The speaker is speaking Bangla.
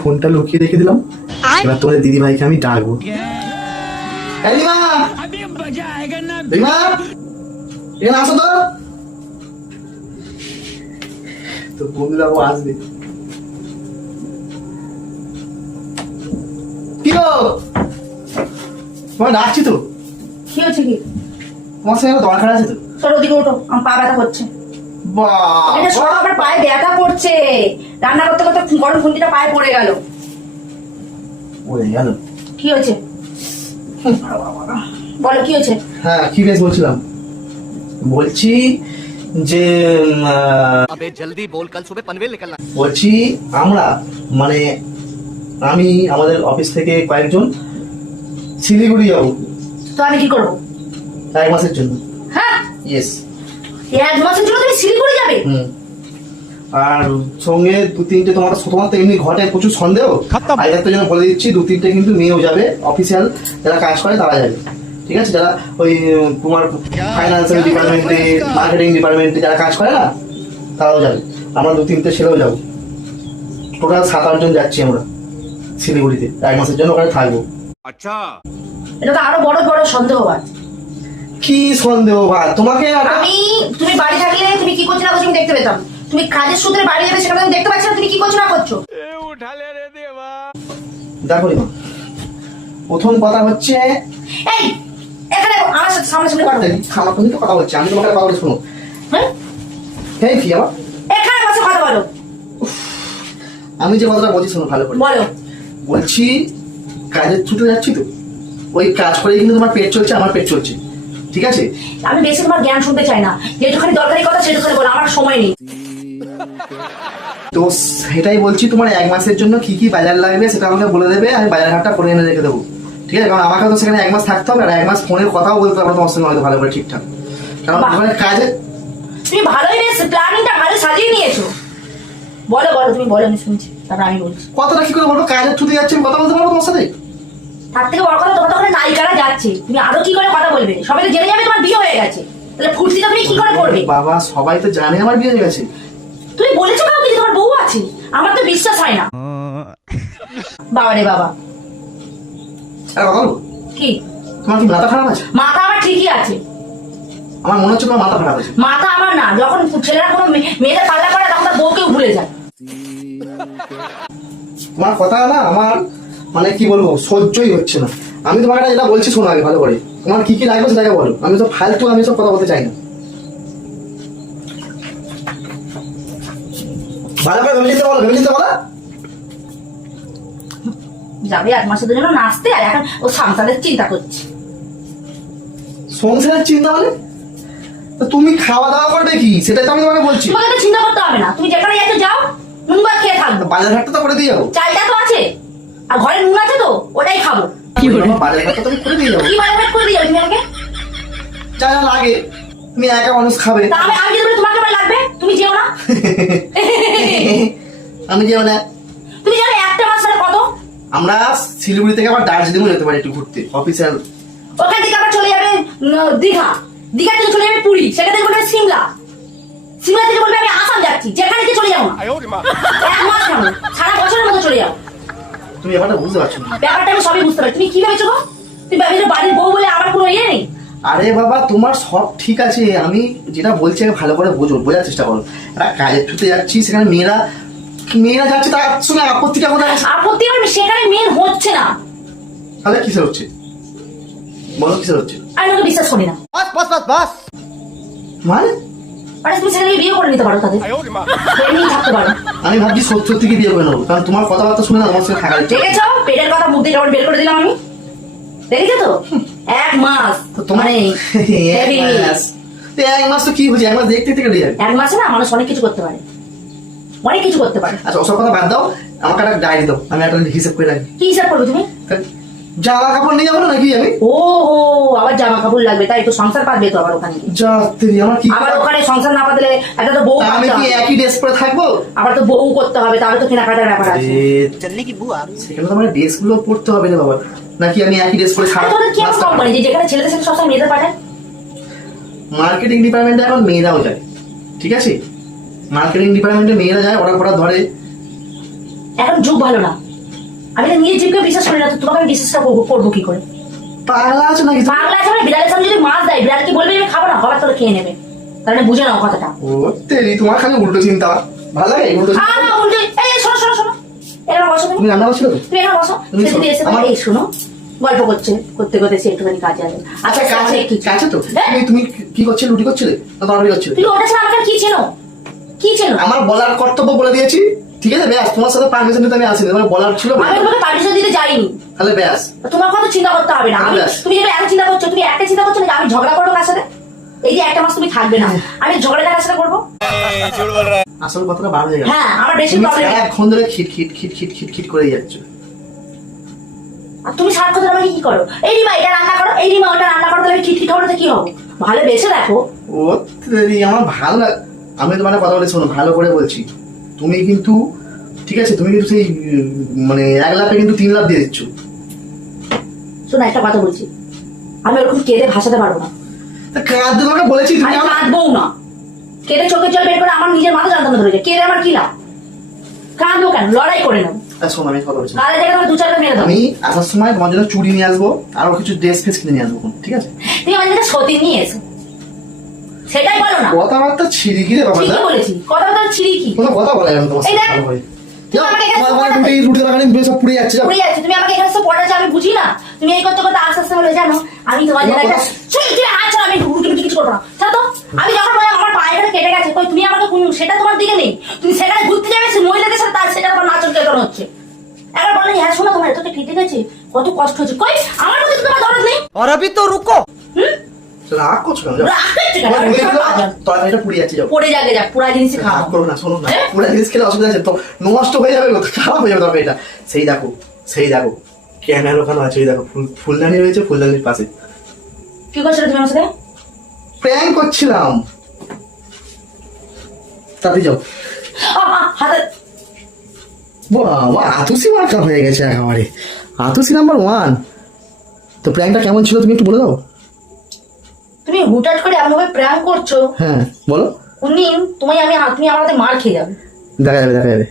ফোনটা লুকিয়ে রেখে দিলাম। এবার তোমাদের দিদি ভাইকে আমি ডাকবো। এখানে আসো তো। তো বন্ধুরা ও আসবে। কি গো, তোমায় ডাকছি তো। কি হচ্ছে? কি তোমার সঙ্গে একটা দরকার আছে তো। চলো ওদিকে ওঠো, আমার পা ব্যথা করছে। এটা সব আমার পায়ে ব্যথা করছে। রান্না করতে করতে গরম খুন্তিটা পায়ে পড়ে গেল। কি হয়েছে বলো, কি হয়েছে? হ্যাঁ, কি বেশ বলছিলাম, বলছি যে জলদি বল, কাল সুবে পনভেল নিকলনা। বলছি আমরা মানে আমি আমাদের অফিস থেকে কয়েকজন শিলিগুড়ি যাবো। তো আমি কি করবো? 1 মাসের জন্য। হ্যাঁ, ইয়েস। 1 মাসের জন্য তুমি শিলিগুড়ি যাবে? আর সঙ্গে 2-3টে তোমার তো এমনি ঘটে প্রচুর সন্দেহ। আগে তো যেন বলে দিচ্ছি, 2-3টে কিন্তু মেয়েও যাবে, অফিসিয়াল যারা কাজ করে তারা যাবে। ঠিক আছে, যারা ওই তোমার ফাইন্যান্সিয়াল ডিপার্টমেন্টে, মার্কেটিং ডিপার্টমেন্টে যারা কাজ করে না, তারাও যাবে। আমরা 2-3টে ছেলেও যাবো। টোটাল 7-8 জন যাচ্ছি আমরা শিলিগুড়িতে 1 মাসের জন্য, ওখানে থাকবো। আচ্ছা, এটা তো আরো বড় বড় সন্দেহ হয়। কি সন্দেহ ভাই তোমাকে? তুমি বাড়ি থাকলে তুমি কি করছো না করছো আমি দেখতে পেতাম। তুমি কাজের সূত্রে বাড়ি যাবে, সেটা আমি দেখতে পাচ্ছি না তুমি কি করছো না করছো। দেখো প্রথম কথা হচ্ছে, এই এখানে আমার সাথে সামনাসামনি কথা বলি। আমার সঙ্গে তো কথা হচ্ছে, আমি তোমাকে কথা বলে শোনো। হ্যাঁ, এই কি আমার এখানে বসে কথা বলো। আমি যে কথাটা বলছি শোনো ভালো করে। বলো। বলছি কাজের ছুটে যাচ্ছি তো, ওই কাজ করে কিন্তু তোমার পেট চলছে, আমার পেট চলছে। ঠিক আছে, আমি বেশি তোমার জ্ঞান শুনতে চাই না। যেটুখানি দরকারি কথা সেটুখানি বলো, আমার সময় নেই। তো সেটাই বলছি, তোমার 1 মাসের জন্য কি কি বাজার লাগবে সেটা আমাকে বলে দেবে, আমি বাজার ঘাটটা করে এনে রেখে দেবো। ঠিক আছে, কারণ আমাকে তো সেখানে 1 মাস থাকতে হবে, আর 1 মাস ফোনের কথাও বলতে হবে তোমার সঙ্গে হয়তো ভালো করে ঠিকঠাক। কারণ ওখানে কাজে তুমি ভালোই বেশ প্ল্যানিংটা ভালো সাজিয়ে নিয়েছো। বলো বলো, তুমি বলো, আমি শুনছি, তারপর আমি বলছি। কতটা কি করে বলবো, কাজের ছুটে যাচ্ছে আমি কথা বলতে পারবো তোমার সাথে? তার থেকে বড় কথা, তোমার তো ওখানে নায়িকারা যাচ্ছে, তুমি আরো কি করে কথা বলবে? সবাই তো জেনে যাবে তোমার বিয়ে হয়ে গেছে, তাহলে ফুর্তিটা তুমি কি করে করবে? বাবা সবাই তো জানে আমার বিয়ে হয়ে গেছে। তুমি বলেছো কাউকে যে তোমার বউ আছে? আমার তো বিশ্বাস হয় না। বাবা রে বাবা। আর কথা বলবো কি? তোমার কি মাথা খারাপ আছে? মাথা আমার ঠিকই আছে। আমার মনে হচ্ছে তোমার মাথা খারাপ আছে। মাথা আমার না, যখন ছেলেরা কোনো মেয়েদের পাল্লা করে তখন তার বউকেও ভুলে যায়। তোমার কথা না আমার মানে কি বলবো, সহ্যই হচ্ছে না। আমি তোমাকে যেটা বলছি শোনো আগে ভালো করে, তোমার কি কি লাগবে সেটাকে বলো। আমি তো ফালতু আমি সব কথা বলতে চাই না। ভালো করে ভেবে চিন্তে বলো, ভেবে চিন্তে বলো। যাবে 1 মাসের জন্য নাচতে, আর এখন ও সংসারের চিন্তা করছে। সংসারের চিন্তা মানে তুমি খাওয়া দাওয়া করবে কি সেটাই তো আমি তোমাকে বলছি। তোমাকে তো চিন্তা করতে হবে না, তুমি যেখানে যাচ্ছ যাও, নুন ভাত খেয়ে থাকবো। বাজার ঘাটটা তো করে দিয়ে যাবো। চালটা তো আছে, আর ঘরে নুন আছে তো, ওটাই খাবো। বাজার ঘাটটা তুমি করে দিয়ে যাবো। কি বাজার করে দিয়ে যাবে তুমি আমাকে? যা যা লাগে তুমি একা মানুষ খাবে। তা আমি যদি তোমাকে আবার লাগবে, তুমি যেও না। আমি যাবো না। তুমি জানো 1 মাস হলে কত? আমরা শিলিগুড়ি থেকে আবার দার্জিলিংও যেতে পারি একটু ঘুরতে, অফিসিয়াল। ওখান থেকে আবার চলে যাবে দীঘা, দীঘা থেকে চলে যাবে পুরী, সেখান থেকে বলবে সিমলা, সিমলা থেকে বলবে আমি আসাম যাচ্ছি। যেখানে কি চলে যাবো না। 1 মাস কেন, সারা বছরের মতো চলে যাও। তুমি ব্যাপারটা বুঝতে পারছো না। ব্যাপারটা আমি সবই বুঝতে পারি। তুমি কি ভেবেছো গো? তুমি ভেবেছো বাড়ির বউ বলে আমার কোনো ইয়ে নেই? আরে বাবা তোমার সব ঠিক আছে, আমি যেটা বলছি আগে ভালো করে বোঝার চেষ্টা করো। একটা কাজের ছুটে যাচ্ছি, সেখানে মেয়েরা যাচ্ছে, তার সঙ্গে আপত্তিটা কোথায় আছে? আপত্তি আমার সেখানে মেন হচ্ছে না। তাহলে কিসের হচ্ছে বলো, কিসের হচ্ছে? আমি ওকে বিশ্বাস করি না। বাস মানে আরে তুমি সেখানে বিয়ে করে নিতে পারো, তাদের এমনি থাকতে পারো। আমি ভাবছি সত্যি সত্যি কি বিয়ে করে নেবো, কারণ তোমার কথাবার্তা শুনে না আমার সঙ্গে থাকা যাচ্ছে। দেখেছো পেটের কথা মুখ দিয়ে যেমন বের করে দিলাম আমি, দেখেছো তো? 1 মাস তোমার মানে 1 মাস তো কি হয়েছে, 1 মাস দেখতে থেকে দিয়ে যাবে। 1 মাসে না মানুষ অনেক কিছু করতে পারে, অনেক কিছু করতে পারে। আচ্ছা ওসব কথা বাদ দাও, আমাকে একটা ডায়েরি দাও, আমি একটা হিসেব করে রাখি। কি হিসাব করবে তুমি? জামা কাপড় নিয়ে যাবো না নাকি আমি? ও আবার জামা কাপড় লাগবে, তাই তো সংসার পাতবে তো আবার ওখানে। আমার কি আবার ওখানে সংসার না পাতলে একটা তো বউ আমি কি একই ড্রেস পরে থাকবো? আবার তো বউ করতে হবে, তাহলে তো কেনাকাটার ব্যাপার আছে। চলনে কি বুয়া সেখানে তো আমার ড্রেস গুলো পরতে হবে না বাবা, নাকি আমি একই ড্রেস পরে সারা? তোদের কি কোম্পানি যে যেখানে ছেলেদের সাথে সবসময় মেয়েদের পাঠায়? মার্কেটিং ডিপার্টমেন্টে এখন মেয়েরাও যায়। ঠিক আছে, মার্কেটিং ডিপার্টমেন্টে মেয়েরা যায়, অর্ডার ফর্ডার ধরে। এখন যুগ ভালো না। আমি তো নিজের জীবকে বিশ্বাস করি না, তো তোমাকে আমি বিশ্বাসটা করবো কি করে? পাগলা আছে নাকি? বাংলা আছে মানে বিড়ালের সামনে যদি মাছ দেয়, বিড়াল কি বলবে আমি খাবো না, গলা তোলে খেয়ে নেবে? তার মানে বুঝে নাও কথাটা। ও তেরি, তোমার খালি উল্টো চিন্তা। ভালো লাগে উল্টো চিন্তা? না উল্টে, এই শোনো শোনো শোনো, এখানে বসো তুমি। তুমি রান্না করছিলে তো? তুমি এখানে বসো। তুমি সে যদি এসে বলে, আমার- এই শোনো, গল্প করছে, করতে করতে সে একটুখানি কাজে আসবে। আচ্ছা কাছে কি কাছে তো। হ্যাঁ? তুমি কি করছিলে? রুটি করছিলে না তরকারি করছিলে? তুই ওটা ছাড়া আমাকে কি চেনো? কি চেনো? আমার বলার কর্তব্য বলে দিয়েছি, ঠিক আছে ব্যাস। তোমার সাথে পারমিশন নিতে আমি আসিনি, তোমার বলার ছিল। আমি তোমাকে পারমিশন দিতে যাইনি। তাহলে ব্যাস। তোমার কথা চিন্তা করতে হবে না। আমি ব্যাস। তুমি যেটা এত চিন্তা করছো, তুমি একটা চিন্তা করছো না আমি ঝগড়া করবো কার সাথে? এই যে একটা মাস তুমি থাকবে না, আমি ঝগড়া কার সাথে করবো? আসল কথাটা বার হয়ে গেল। হ্যাঁ, আমার বেশি তুমি প্রবলেম। এখন ধরে খিট খিট খিট খিট খিট খিট করে যাচ্ছ। আর তুমি সারাক্ষণ ধরে আমাকে কি করো? এই রিমা এটা রান্না করো, এই রিমা ওটা রান্না করো, তাহলে আমি খিটখিট হবো না তো কি হবো? ভালো বেশে দেখো। ও তেরি, আমার ভালো লাগে। আমি তোমার কথা বলে শোনো, ভালো করে বলছি। তুমি কিন্তু ঠিক আছে, তুমি কিন্তু সেই মানে 1 লাখে কিন্তু 3 লাখ দিয়ে দিচ্ছ। শোনো একটা কথা বলছি, আমি ওরকম কেঁদে ভাসাতে পারবো না। তা কাঁদতে তোমাকে বলেছি, তুমি আমি আমার- কাঁদবো না। কেঁদে চোখের জল বের করে আমার নিজের মাথা যন্ত্রণা ধরে যায়। কেঁদে আমার কি লাভ? কাঁদবো কেন? লড়াই করে নেবো। শোনো, আমি কথা বলছি। কালে জায়গায় তোমার 2-4টা মেরে দেবো। আমি আসার সময় তোমার জন্য চুড়ি নিয়ে আসবো, আরো কিছু ড্রেস ফেস কিনে নিয়ে আসবো, ঠিক আছে? তুমি আমার যেটা সতী নিয়ে এসো, সেটাই বলো না। কথাবার্তা ছিড়ি কি রে বাবা? ঠিকই বলেছি, কথা কথা ছিড়ি কি? কোনো কথা বলা যাবে না তোমার এই সাথে দেখ, ভালো করে। তুমি আমাকে এখানে তোমার support রুটি রুটি তরকারি সব পুড়ে যাচ্ছে, যাও। পুড়ে যাচ্ছে। তুমি আমাকে এখানে পড়া আমি বুঝি না। তুমি এই করতে করতে আস্তে আস্তে বলে জানো আমি তোমার জন্য একটা চুল আচ্ছা আমি রুটি রুটি কিছু করবো না। জানো তো আমি যখন বললাম আমার পায়েটা কেটে গেছে, কই তুমি আমাকে সেটা তোমার দিকে নেই। তুমি সেখানে ঘুরতে যাবে সে মহিলাদের সাথে, তার সেটা তোমার নাচন কেতন হচ্ছে। একবার বললে হ্যাঁ শোনো তোমার এত কেটে গেছে, কত কষ্ট হচ্ছে, কই আমার প্রতি তো তোমার দরদ নেই। और अभी तो रुको। রাগ করছো কেন? যাও। রাগ করছে কেন? তোমার আমি রুটিগুলো সব বাজার। তরকারিটা পুড়ে যাচ্ছে, যাও। পড়ে যাবে, যা পুরা জিনিস রাগ খাবো। করো না, শোনো না। হ্যাঁ? পুরো জিনিস খেলে অসুবিধা আছে তো, নষ্ট হয়ে যাবে গো, খারাপ হয়ে যাবে তরকারিটা। সেই দেখো, সেই দেখো ক্যামেরা ওখানে আছে, ওই দেখো ফুলদানি রয়েছে, ফুলদানির পাশে। কি করছো তুমি আমার সাথে? প্র্যাঙ্ক করছিলাম। তাতে যাও। হাতে বাবা, আতুসি মার্কা হয়ে গেছে একেবারে। আতুসি নাম্বার 1। তো প্র্যাঙ্কটা কেমন ছিল তুমি একটু বলে দাও। তুমি হুটহাট করে এমন ভাবে প্র্যাঙ্ক করছো, হ্যাঁ বলো। তুমি আমার হাতে মার খেয়ে যাবে। দেখা যাবে, দেখা যাবে।